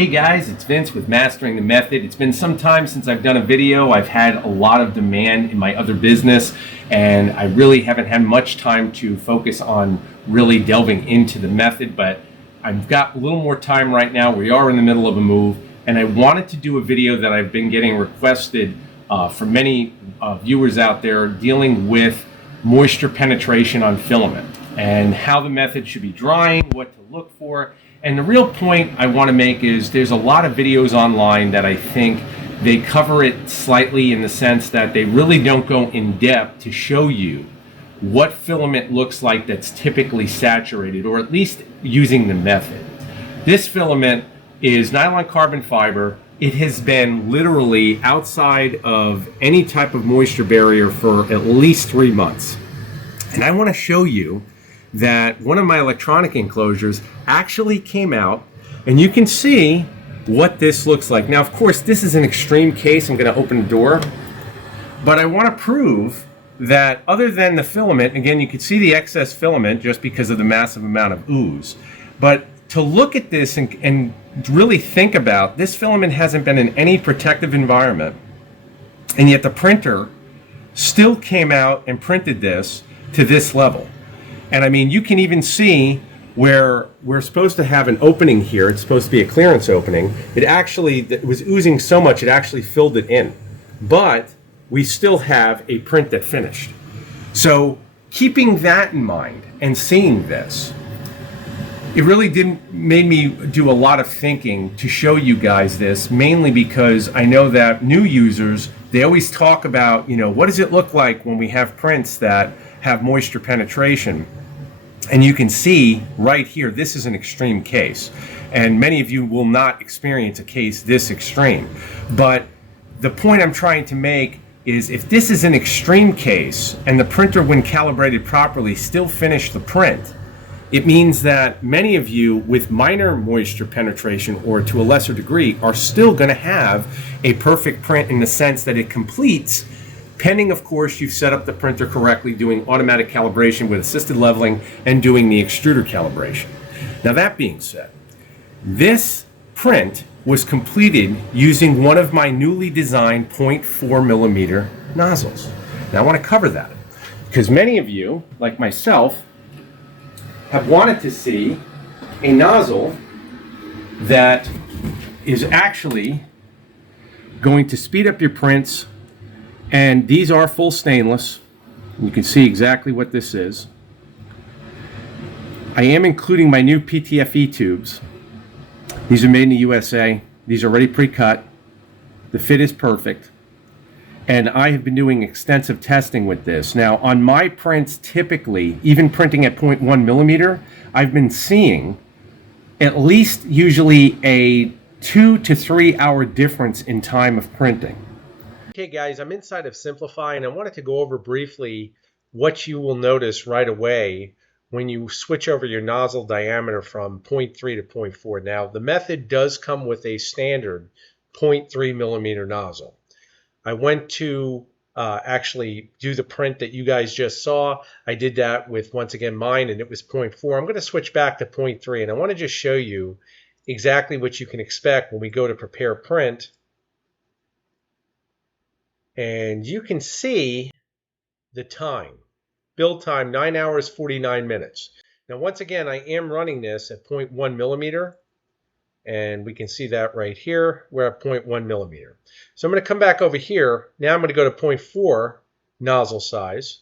Hey guys, it's Vince with Mastering the Method. It's been some time since I've done a video. I've had a lot of demand in my other business, and I really haven't had much time to focus on really delving into the method, but I've got a little more time right now. We are in the middle of a move, and I wanted to do a video that I've been getting requested from many viewers out there dealing with moisture penetration on filament and how the method should be drying, what to look for. And the real point I want to make is there's a lot of videos online that I think they cover it slightly in the sense that they really don't go in depth to show you what filament looks like that's typically saturated, or at least using the method. This filament is nylon carbon fiber. It has been literally outside of any type of moisture barrier for at least 3 months. And I want to show you that one of my electronic enclosures actually came out, and you can see what this looks like. Now, of course, this is an extreme case. I'm going to open the door, but I want to prove that other than the filament, again, you can see the excess filament just because of the massive amount of ooze, but to look at this and really think about this filament hasn't been in any protective environment, and yet the printer still came out and printed this to this level. And I mean, you can even see where we're supposed to have an opening here. It's supposed to be a clearance opening. It was oozing so much, it actually filled it in. But we still have a print that finished. So keeping that in mind and seeing this, it really made me do a lot of thinking to show you guys this, mainly because I know that new users, they always talk about, what does it look like when we have prints that have moisture penetration? And you can see right here, this is an extreme case. And many of you will not experience a case this extreme. But the point I'm trying to make is if this is an extreme case and the printer, when calibrated properly, still finished the print, it means that many of you with minor moisture penetration or to a lesser degree are still going to have a perfect print in the sense that it completes, pending, of course, you've set up the printer correctly, doing automatic calibration with assisted leveling and doing the extruder calibration. Now, that being said, this print was completed using one of my newly designed 0.4 millimeter nozzles. Now, I want to cover that because many of you, like myself, have wanted to see a nozzle that is actually going to speed up your prints. And these are full stainless. You can see exactly what this is. I am including my new PTFE tubes. These are made in the USA. These are already pre-cut. The fit is perfect. And I have been doing extensive testing with this. Now, on my prints, typically, even printing at 0.1 millimeter, I've been seeing at least usually a 2 to 3 hour difference in time of printing. Okay guys, I'm inside of Simplify, and I wanted to go over briefly what you will notice right away when you switch over your nozzle diameter from 0.3 to 0.4. Now, the method does come with a standard 0.3 millimeter nozzle. I went to actually do the print that you guys just saw. I did that with, once again, mine, and it was 0.4. I'm going to switch back to 0.3, and I want to just show you exactly what you can expect when we go to prepare print. And you can see the time. Build time, 9 hours, 49 minutes. Now, once again, I am running this at 0.1 millimeter. And we can see that right here. We're at 0.1 millimeter. So I'm going to come back over here. Now I'm going to go to 0.4 nozzle size.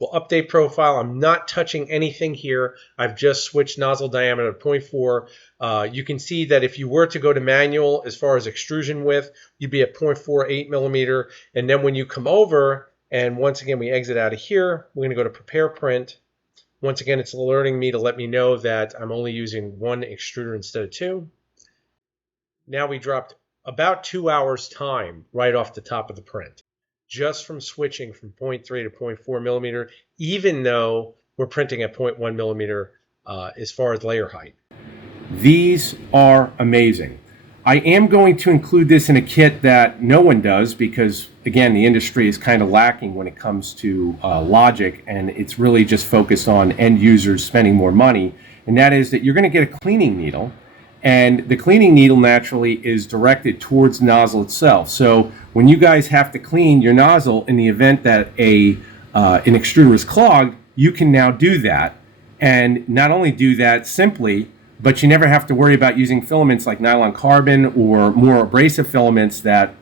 We'll update profile. I'm not touching anything here. I've just switched nozzle diameter to 0.4. You can see that if you were to go to manual as far as extrusion width, you'd be at 0.48 millimeter. And then when you come over, and once again we exit out of here, we're going to go to prepare print. Once again, it's alerting me to let me know that I'm only using one extruder instead of two. Now we dropped about 2 hours time right off the top of the print, just from switching from 0.3 to 0.4 millimeter, even though we're printing at 0.1 millimeter as far as layer height. These are amazing. I am going to include this in a kit that no one does because, again, the industry is kind of lacking when it comes to logic, and it's really just focused on end users spending more money, and that is that you're going to get a cleaning needle And the cleaning needle naturally is directed towards the nozzle itself. So when you guys have to clean your nozzle in the event that an extruder is clogged, you can now do that. And not only do that simply, but you never have to worry about using filaments like nylon carbon or more abrasive filaments that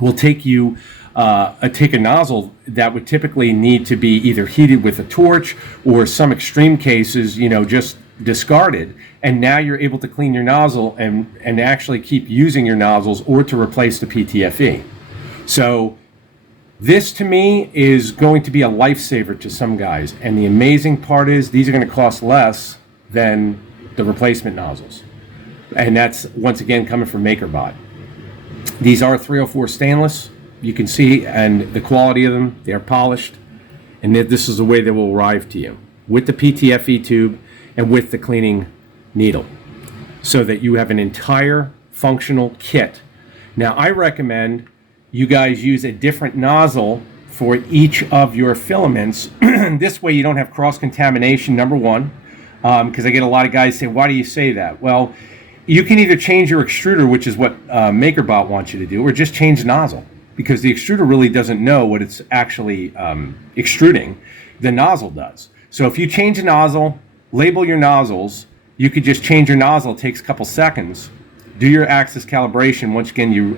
will take a nozzle that would typically need to be either heated with a torch or some extreme cases, just discarded. And now you're able to clean your nozzle and actually keep using your nozzles or to replace the PTFE. So this to me is going to be a lifesaver to some guys. And the amazing part is these are going to cost less than the replacement nozzles. And that's once again coming from Makerbot. These are 304 stainless. You can see, and the quality of them, they are polished. And this is the way they will arrive to you with the PTFE tube and with the cleaning needle, so that you have an entire functional kit. Now, I recommend you guys use a different nozzle for each of your filaments. This way you don't have cross-contamination, number one, because I get a lot of guys say, why do you say that? Well, you can either change your extruder, which is what Makerbot wants you to do, or just change the nozzle, because the extruder really doesn't know what it's actually extruding. The nozzle does. So if you change the nozzle, label your nozzles, you could just change your nozzle. It takes a couple seconds. Do your axis calibration. Once again, you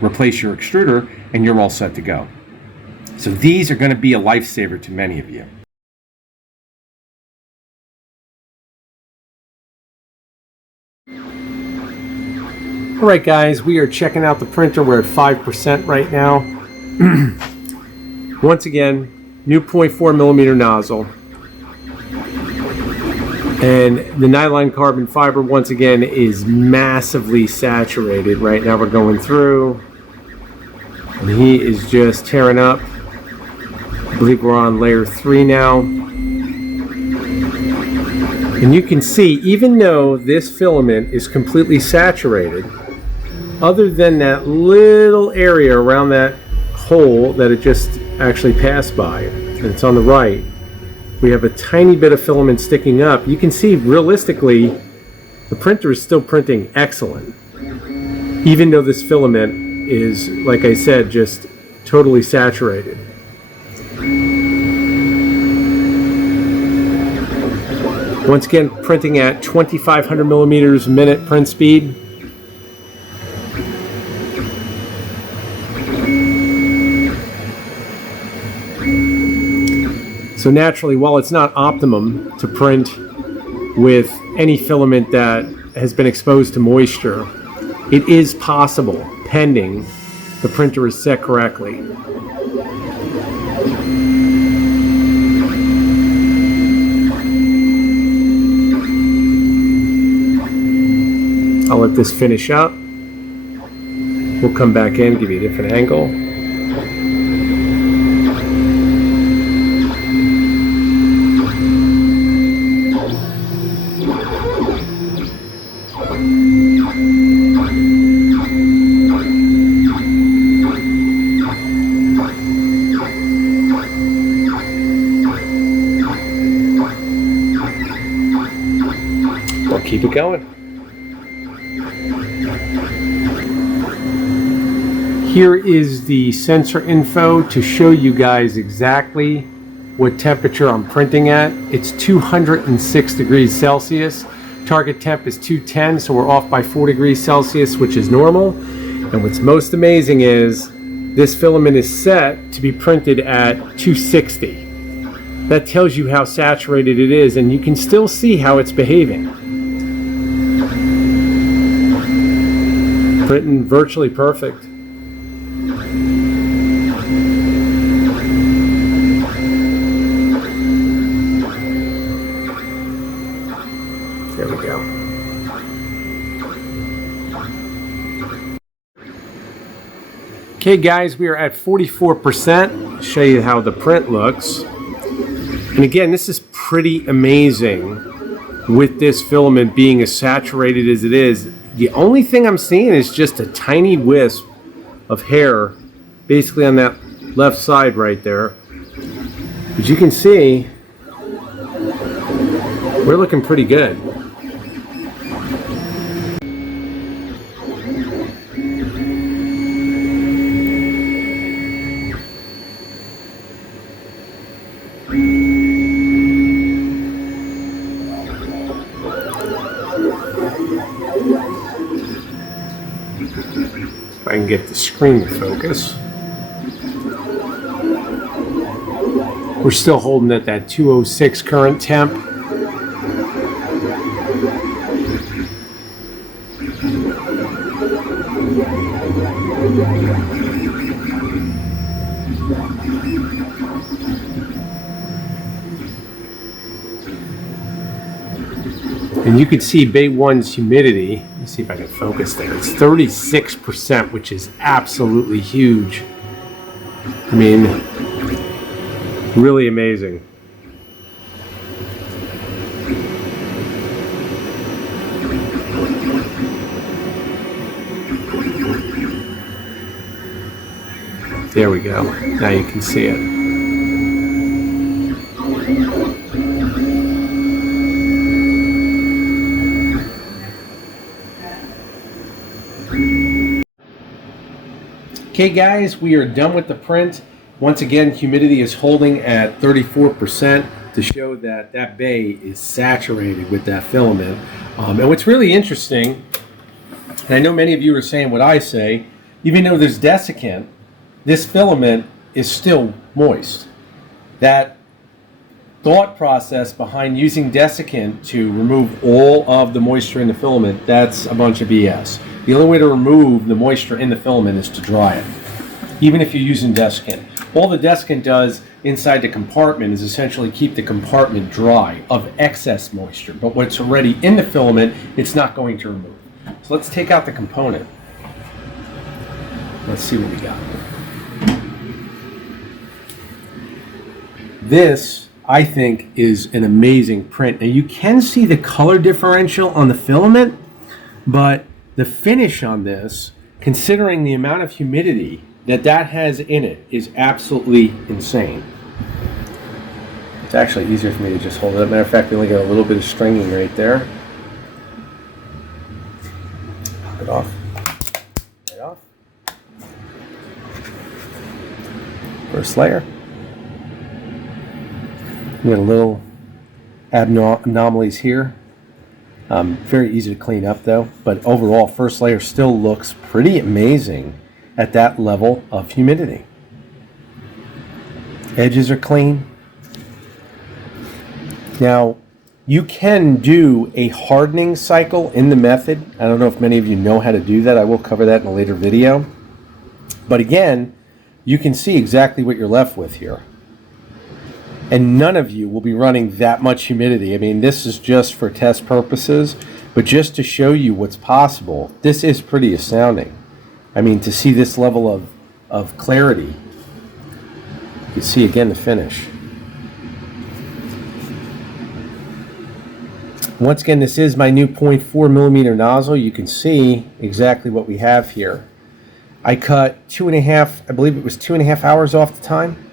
replace your extruder, and you're all set to go. So these are going to be a lifesaver to many of you. All right, guys, we are checking out the printer. We're at 5% right now. Once again, new 0.4 millimeter nozzle. And the nylon carbon fiber, once again, is massively saturated. Right now we're going through, and he is just tearing up. I believe we're on layer 3 now. And you can see, even though this filament is completely saturated, other than that little area around that hole that it just actually passed by, and it's on the right, we have a tiny bit of filament sticking up. You can see, realistically, the printer is still printing excellent, even though this filament is, like I said, just totally saturated. Once again, printing at 2,500 millimeters a minute print speed. So naturally, while it's not optimum to print with any filament that has been exposed to moisture, it is possible, pending the printer is set correctly. I'll let this finish up. We'll come back in, give you a different angle. Keep it going. Here is the sensor info to show you guys exactly what temperature I'm printing at. It's 206 degrees Celsius. Target temp is 210, so we're off by 4 degrees Celsius, which is normal. And what's most amazing is this filament is set to be printed at 260. That tells you how saturated it is, and you can still see how it's behaving. Printing virtually perfect. There we go. Okay guys, we are at 44%. I'll show you how the print looks. And again, this is pretty amazing with this filament being as saturated as it is. The only thing I'm seeing is just a tiny wisp of hair basically on that left side right there. But you can see we're looking pretty good. get the screen to focus. We're still holding at that 206 current temp. And you can see Bay 1's humidity. Let me see if I can focus there. It's 36%, which is absolutely huge. I mean, really amazing. There we go. Now you can see it. Okay guys, we are done with the print. Once again, humidity is holding at 34% to show that that bay is saturated with that filament. And what's really interesting, and I know many of you are saying what I say, even though there's desiccant, this filament is still moist. That thought process behind using desiccant to remove all of the moisture in the filament, that's a bunch of BS. The only way to remove the moisture in the filament is to dry it, even if you're using desiccant. All the desiccant does inside the compartment is essentially keep the compartment dry of excess moisture, but what's already in the filament, it's not going to remove. So let's take out the component. Let's see what we got. This, I think, is an amazing print. Now you can see the color differential on the filament, but the finish on this, considering the amount of humidity that has in it, is absolutely insane. It's actually easier for me to just hold it up. Matter of fact, we only got a little bit of stringing right there. Pop it off. Right off. First layer. We got a little anomalies here. Very easy to clean up though, but overall first layer still looks pretty amazing at that level of humidity. Edges are clean. Now you can do a hardening cycle in the method. I don't know if many of you know how to do that. I will cover that in a later video. But again, you can see exactly what you're left with here. And none of you will be running that much humidity. I mean, this is just for test purposes, but just to show you what's possible, this is pretty astounding. I mean, to see this level of clarity, you can see again the finish. Once again, this is my new 0.4 millimeter nozzle. You can see exactly what we have here. I cut 2.5, I believe it was 2.5 hours off the time.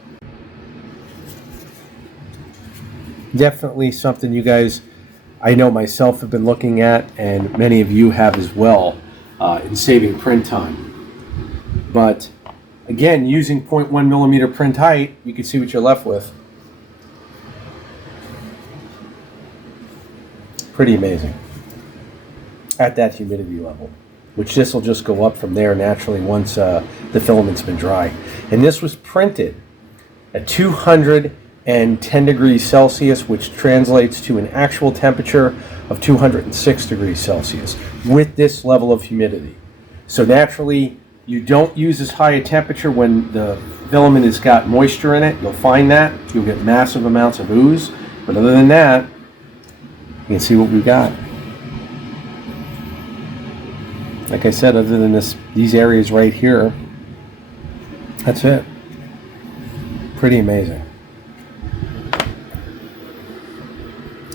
Definitely something you guys, I know myself, have been looking at, and many of you have as well, in saving print time. But again, using 0.1 millimeter print height, you can see what you're left with. Pretty amazing at that humidity level, which this will just go up from there naturally once the filament's been dry. And this was printed at 210 degrees Celsius, which translates to an actual temperature of 206 degrees Celsius with this level of humidity. So naturally, you don't use as high a temperature when the filament has got moisture in it. You'll find that. You'll get massive amounts of ooze. But other than that, you can see what we've got. Like I said, other than these areas right here, that's it. Pretty amazing.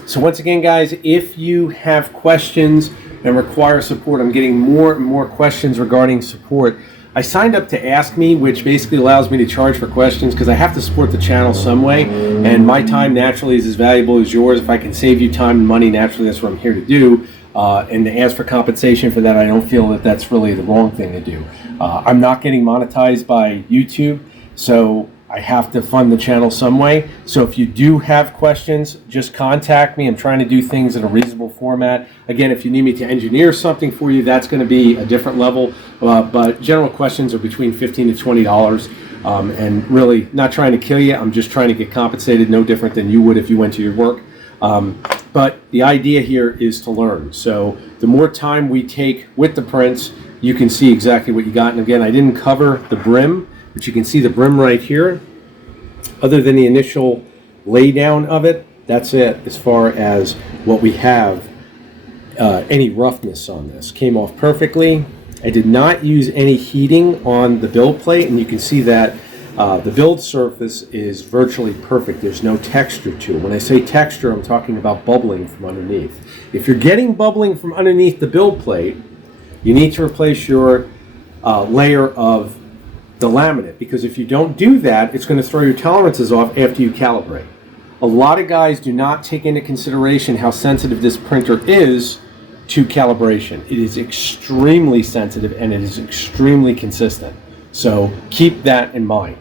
So once again, guys, if you have questions and require support, I'm getting more and more questions regarding support. I signed up to Ask Me, which basically allows me to charge for questions because I have to support the channel some way, and my time naturally is as valuable as yours. If I can save you time and money, naturally that's what I'm here to do. And to ask for compensation for that, I don't feel that that's really the wrong thing to do. I'm not getting monetized by YouTube, so I have to fund the channel some way. So if you do have questions, just contact me. I'm trying to do things in a reasonable format. Again, if you need me to engineer something for you, that's going to be a different level. But general questions are between $15 to $20. And really not trying to kill you. I'm just trying to get compensated, no different than you would if you went to your work. But the idea here is to learn. So the more time we take with the prints, you can see exactly what you got. And again, I didn't cover the brim, but you can see the brim right here. Other than the initial laydown of it, that's it as far as what we have. Any roughness on this came off perfectly. I did not use any heating on the build plate, and you can see that the build surface is virtually perfect. There's no texture to it. When I say texture, I'm talking about bubbling from underneath. If you're getting bubbling from underneath the build plate, you need to replace your layer of the laminate, because if you don't do that, it's going to throw your tolerances off after you calibrate. A lot of guys do not take into consideration how sensitive this printer is to calibration. It is extremely sensitive and it is extremely consistent. So keep that in mind.